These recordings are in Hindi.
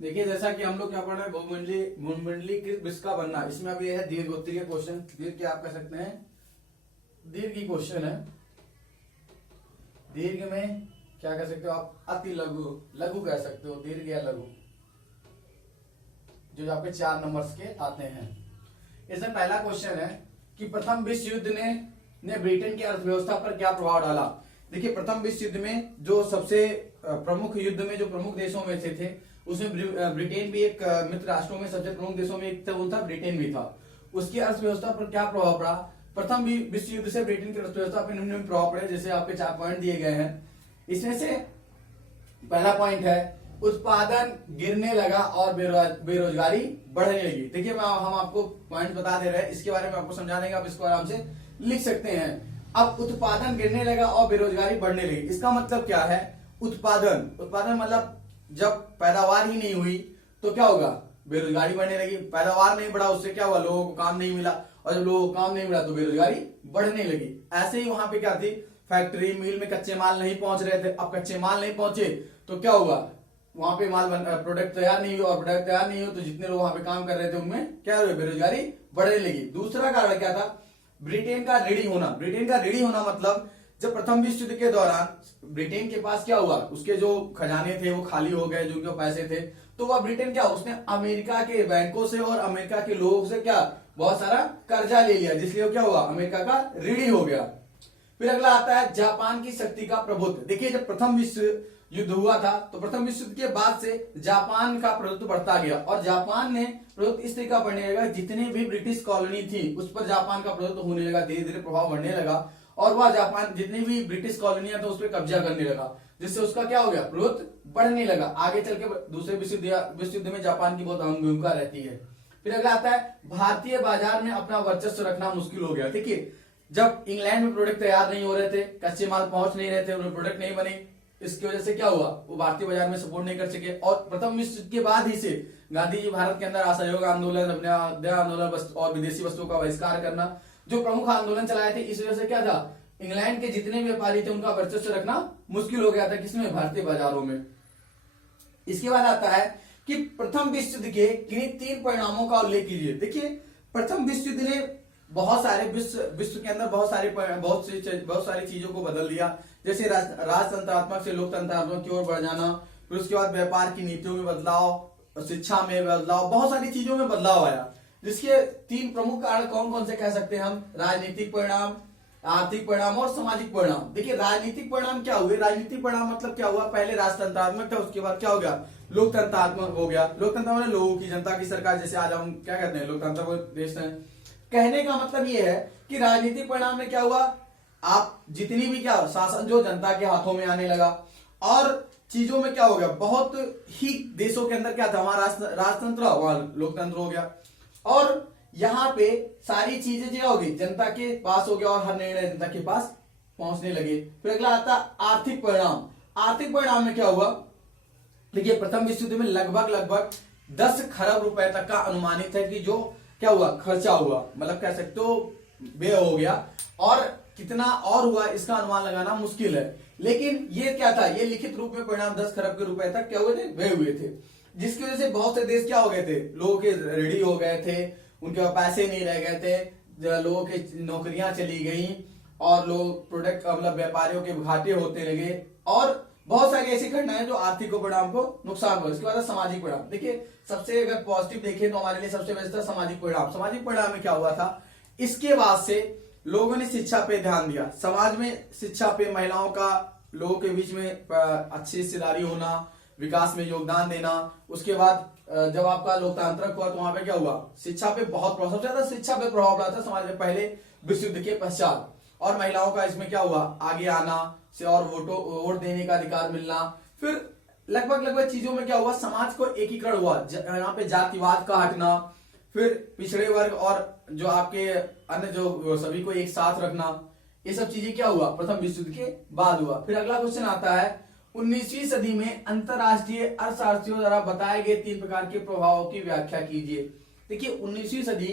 देखिए जैसा कि हम लोग क्या पढ़ रहे हैं, बहुमंडलीकृत विश्व का बनना। इसमें अब ये है दीर्घोत्तरीय क्वेश्चन। दीर्घ क्या आप कह सकते हैं, दीर्घ की क्वेश्चन है। दीर्घ में क्या कह सकते हो आप, अति लघु, लघु कह सकते हो, दीर्घ या लघु, जो आपके 4 नंबर्स के आते हैं। इसमें पहला क्वेश्चन है कि प्रथम विश्व युद्ध ने ब्रिटेन की अर्थव्यवस्था पर क्या प्रभाव डाला। देखिए प्रथम विश्व युद्ध में जो सबसे प्रमुख युद्ध में जो प्रमुख देशों में से थे, उसमें ब्रिटेन भी एक मित्र राष्ट्रों में सबसे प्रमुख देशों में एक था, वो था ब्रिटेन भी था। उसकी अर्थव्यवस्था पर क्या प्रभाव पड़ा। प्रथम विश्व युद्ध से ब्रिटेन की अर्थव्यवस्था पर निम्न प्रभाव पड़े, जैसे आपके 4 पॉइंट दिए गए हैं। इसमें से पहला पॉइंट है उत्पादन गिरने लगा और बेरोजगारी बढ़ने लगी। देखिए हम आपको पॉइंट बता दे रहे हैं, इसके बारे में आपको समझा देंगे, आप इसको आराम से लिख सकते हैं। अब उत्पादन गिरने लगा और बेरोजगारी बढ़ने लगी, इसका मतलब क्या है। उत्पादन मतलब जब पैदावार ही नहीं हुई तो क्या होगा, बेरोजगारी बढ़ने लगी। पैदावार नहीं बढ़ा, उससे क्या हुआ, लोगों को काम नहीं मिला, और जब लोगों को काम नहीं मिला तो बेरोजगारी बढ़ने लगी। ऐसे ही वहां पे क्या थी, फैक्ट्री मिल में कच्चे माल नहीं पहुंच रहे थे। अब कच्चे माल नहीं पहुंचे तो क्या हुआ, वहां पे प्रोडक्ट तैयार नहीं हुआ, और प्रोडक्ट तैयार नहीं हो तो जितने लोग वहां पे काम कर रहे थे उनमें क्या हुआ, बेरोजगारी बढ़ने लगी। दूसरा कारण क्या था, ब्रिटेन का ऋणी होना। ब्रिटेन का ऋणी होना मतलब जब प्रथम विश्व युद्ध के दौरान ब्रिटेन के पास क्या हुआ, उसके जो खजाने थे वो खाली हो गए, जो उनके पैसे थे, तो वह ब्रिटेन क्या, उसने अमेरिका के बैंकों से और अमेरिका के लोगों से क्या बहुत सारा कर्जा ले लिया, जिसलिए क्या हुआ, अमेरिका का ऋणी हो गया। फिर अगला आता है जापान की शक्ति का प्रभुत्व। देखिए जब प्रथम विश्व युद्ध हुआ था तो प्रथम विश्व युद्ध के बाद से जापान का प्रभुत्व बढ़ता गया, और जापान ने प्रभुत्व इस तरह का बढ़ने लगा, जितनी भी ब्रिटिश कॉलोनी थी उस पर जापान का प्रभुत्व होने लगा, धीरे धीरे प्रभाव बढ़ने लगा, और वह जापान जितनी भी ब्रिटिश कॉलोनियां थी उस पर कब्जा करने लगा, जिससे उसका क्या हो गया, प्रभुत्व बढ़ने लगा। आगे चल के दूसरे विश्व युद्ध में जापान की बहुत अहम भूमिका रहती है। फिर अगला आता है भारतीय बाजार में अपना वर्चस्व रखना मुश्किल हो गया। देखिए जब इंग्लैंड में प्रोडक्ट तैयार नहीं हो रहे थे, कच्चे माल पहुंच नहीं रहे थे, उन्हें प्रोडक्ट नहीं बने, इसकी वजह से क्या हुआ, वो भारतीय बाजार में सपोर्ट नहीं कर सके। और प्रथम विश्व युद्ध के बाद ही से गांधी जी भारत के अंदर असहयोग आंदोलन, अपने आंदोलन और विदेशी वस्तुओं का बहिष्कार करना, जो प्रमुख आंदोलन चलाए थे, इस वजह से क्या था, इंग्लैंड के जितने व्यापारी थे उनका वर्चस्व रखना मुश्किल हो गया था, किसमें, भारतीय बाजारों में। इसके बाद आता है कि प्रथम विश्व युद्ध के किन्हीं 3 परिणामों का उल्लेख कीजिए। देखिए प्रथम विश्व युद्ध ने बहुत सारे विश्व के अंदर बहुत सारी चीजों को बदल दिया, जैसे राजतंत्रात्मक से लोकतंत्रात्मक की ओर बढ़ जाना, फिर उसके बाद व्यापार की नीतियों में बदलाव, शिक्षा में बदलाव, बहुत सारी चीजों में बदलाव आया। जिसके 3 प्रमुख कारण कौन कौन से कह सकते हैं हम, राजनीतिक परिणाम, आर्थिक परिणाम और सामाजिक परिणाम। देखिए राजनीतिक परिणाम क्या हुए, राजनीतिक परिणाम मतलब क्या हुआ, पहले राजतंत्रात्मक था, उसके बाद क्या हो गया, लोकतंत्रात्मक हो गया। लोकतंत्र मतलब लोगों की, जनता की सरकार, जैसे आज हम क्या कहते हैं, लोकतंत्र देश है। कहने का मतलब ये है कि राजनीतिक परिणाम में क्या हुआ, आप जितनी भी क्या शासन जो जनता के हाथों में आने लगा, और चीजों में क्या हो गया, बहुत ही देशों के अंदर क्या था, वहां राजतंत्र, वहां लोकतंत्र हो गया, और यहाँ पे सारी चीजें जो होगी जनता के पास हो गया, और हर निर्णय जनता के पास पहुंचने लगे। फिर अगला आता आर्थिक परिणाम। आर्थिक परिणाम में क्या हुआ, देखिए प्रथम विश्व युद्ध में लगभग 10 खरब रुपए तक का अनुमानित है कि जो क्या हुआ, खर्चा हुआ, मतलब कह सकते हो व्यय हो गया, और कितना और हुआ इसका अनुमान लगाना मुश्किल है। लेकिन ये क्या था, ये लिखित रूप में परिणाम 10 खरब के रुपए तक क्या हुए थे, व्यय हुए थे, जिसकी वजह से बहुत से देश क्या हो गए थे, लोगों के रेडी हो गए थे, उनके पास पैसे नहीं रह गए थे, लोगों की नौकरियां चली गई, और लोग प्रोडक्ट मतलब व्यापारियों के घाटे होते लगे, और बहुत सारी ऐसी घटनाएं जो आर्थिक परिणाम को नुकसान हुआ। इसके बाद सामाजिक परिणाम। देखिए सबसे अगर पॉजिटिव देखें तो हमारे लिए सबसे बेस्ट था सामाजिक परिणाम। सामाजिक परिणाम में क्या हुआ था, इसके बाद से लोगों ने शिक्षा पे ध्यान दिया, समाज में शिक्षा पे, महिलाओं का लोगों के बीच में अच्छी हिस्सेदारी होना, विकास में योगदान देना। उसके बाद जब आपका लोकतांत्रिक हुआ तो वहां पे क्या हुआ, शिक्षा पे बहुत प्रभाव, सबसे ज्यादा शिक्षा पे प्रभाव पड़ा था समाज में पहले विश्व युद्ध के पश्चात, और महिलाओं का इसमें क्या हुआ, आगे आना से, और वोट देने का अधिकार मिलना। फिर लगभग चीजों में क्या हुआ, समाज को एकीकरण हुआ, यहाँ पे जातिवाद का हटना, फिर पिछड़े वर्ग और जो आपके अन्य जो सभी को एक साथ रखना, ये सब चीजें क्या हुआ, प्रथम विश्व युद्ध के बाद हुआ। फिर अगला क्वेश्चन आता है 19वीं सदी में अंतरराष्ट्रीय अर्थशास्त्रियों द्वारा बताए गए 3 प्रकार के प्रभावों की व्याख्या कीजिए। देखिए 19वीं सदी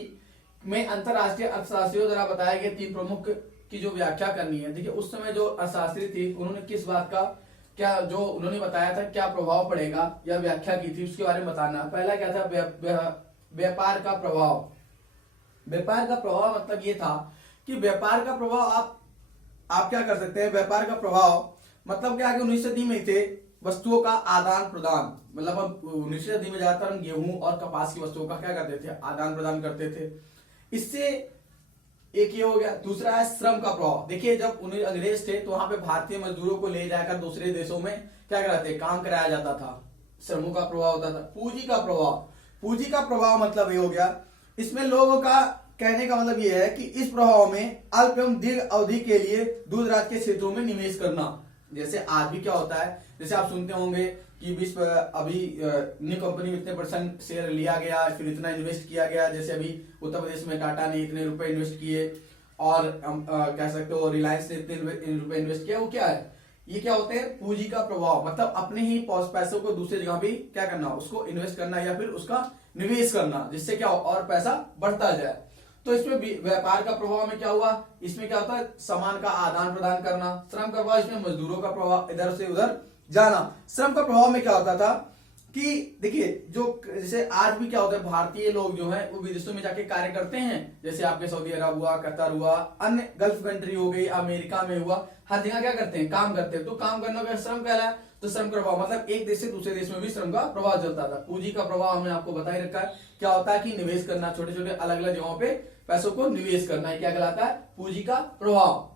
में अंतरराष्ट्रीय अर्थशास्त्रियों द्वारा बताए गए 3 प्रमुख की जो व्याख्या करनी है। देखिए उस समय जो अर्थशास्त्री थे उन्होंने किस बात का क्या जो उन्होंने बताया था क्या प्रभाव पड़ेगा या व्याख्या की थी उसके बारे में बताना। पहला क्या था, व्यापार का प्रभाव। व्यापार का प्रभाव मतलब ये था कि व्यापार का प्रभाव आप क्या कर सकते हैं, व्यापार का प्रभाव मतलब क्या है कि 19वीं सदी में थे वस्तुओं का आदान प्रदान, मतलब हम 19वीं सदी में ज्यादातर हम गेहूं और कपास की वस्तुओं का क्या करते थे, आदान प्रदान करते थे। इससे एक ये हो गया। दूसरा है श्रम का प्रभाव। देखिए जब उन्हें अंग्रेज थे तो वहां पे भारतीय मजदूरों को ले जाकर दूसरे देशों में क्या कराते, काम कराया जाता था, श्रमों का प्रभाव होता था। पूंजी का प्रभाव, पूंजी का प्रभाव मतलब ये हो गया, इसमें लोगों का कहने का मतलब ये है कि इस प्रभाव में अल्प एवं दीर्घ अवधि के लिए दूर दराज के क्षेत्रों में निवेश करना। जैसे आज भी क्या होता है, जैसे आप सुनते होंगे कि विश्व अभी न्यू कंपनी में इतने % शेयर लिया गया, फिर इतना इन्वेस्ट किया गया। जैसे अभी उत्तर प्रदेश में टाटा ने इतने रुपए इन्वेस्ट किए और कह सकते हो रिलायंस ने इतने रुपए इन्वेस्ट किया। वो क्या है, ये क्या होते हैं, पूंजी का प्रभाव, मतलब अपने ही पैसों को दूसरी जगह भी क्या करना, उसको इन्वेस्ट करना या फिर उसका निवेश करना, जिससे क्या हो और पैसा बढ़ता जाए। तो इसमें व्यापार का प्रभाव में क्या हुआ, इसमें क्या होता है, सामान का आदान प्रदान करना। श्रम का प्रभाव, इसमें मजदूरों का प्रभाव, इधर से उधर जाना। श्रम का प्रभाव में क्या होता था कि देखिए जो जैसे आज भी क्या होता है, भारतीय लोग जो हैं वो विदेशों में जाके कार्य करते हैं। जैसे आपके सऊदी अरब हुआ, कतर हुआ, अन्य गल्फ कंट्री हो गई, अमेरिका में हुआ, हर जगह क्या करते हैं, काम करते हैं। तो काम करने का श्रम कहलाया। तो श्रम का प्रभाव मतलब एक देश से दूसरे देश में भी श्रम का प्रभाव चलता था। पूंजी का प्रभाव हमने आपको बता ही रखा है, क्या होता है कि निवेश करना, छोटे छोटे अलग अलग जगहों पे पैसों को निवेश करना है, क्या कहलाता है, पूंजी का प्रभाव।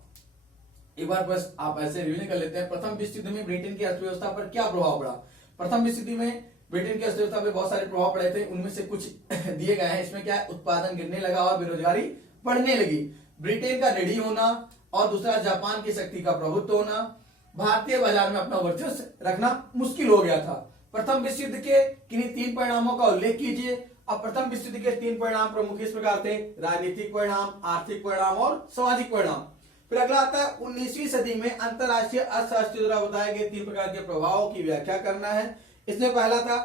एक बार बस आप ऐसे रिवीजन कर लेते हैं। प्रथम विश्व युद्ध में ब्रिटेन की अर्थव्यवस्था पर क्या प्रभाव पड़ा। प्रथम विश्व युद्ध में ब्रिटेन की अर्थव्यवस्था पे बहुत सारे प्रभाव पड़े थे, उनमें से कुछ दिए गए हैं। इसमें क्या है, उत्पादन गिरने लगा और बेरोजगारी बढ़ने लगी। ब्रिटेन का ऋणी होना और दूसरा जापान की शक्ति का प्रभुत्व होना, भारतीय बाजार में अपना वर्चस्व रखना मुश्किल हो गया था। प्रथम विश्व युद्ध के किन्हीं 3 परिणामों का उल्लेख कीजिए। अब प्रथम विश्व युद्ध के 3 परिणाम प्रमुख इस प्रकार थे, राजनीतिक परिणाम, आर्थिक परिणाम और सामाजिक परिणाम। फिर अगला आता है 19वीं सदी में अंतरराष्ट्रीय अर्थशास्त्र द्वारा बताए गए 3 प्रकार के प्रभावों की व्याख्या करना है। इसमें पहला था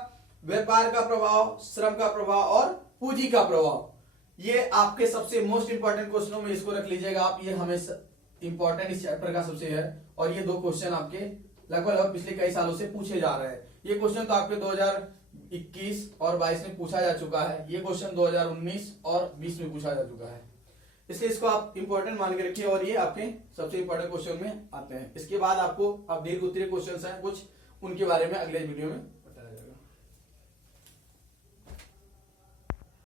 व्यापार का प्रभाव, श्रम का प्रभाव और पूंजी का प्रभाव। ये आपके सबसे मोस्ट इंपॉर्टेंट क्वेश्चनों में इसको रख लीजिएगा आप, ये हमेशा इंपॉर्टेंट इस चैप्टर का सबसे है। और ये 2 क्वेश्चन आपके लगभग पिछले कई सालों से पूछे जा रहे हैं। ये क्वेश्चन तो आपके 2021 और 22 में पूछा जा चुका है, ये क्वेश्चन 2019 और 20 में पूछा जा चुका है, इसलिए इसको आप इंपॉर्टेंट मान के रखिए। और ये आपके सबसे इंपॉर्टेंट क्वेश्चन में आते हैं। इसके बाद आपको अब दीर्घ उत्तरीय क्वेश्चन हैं कुछ, उनके बारे में अगले वीडियो में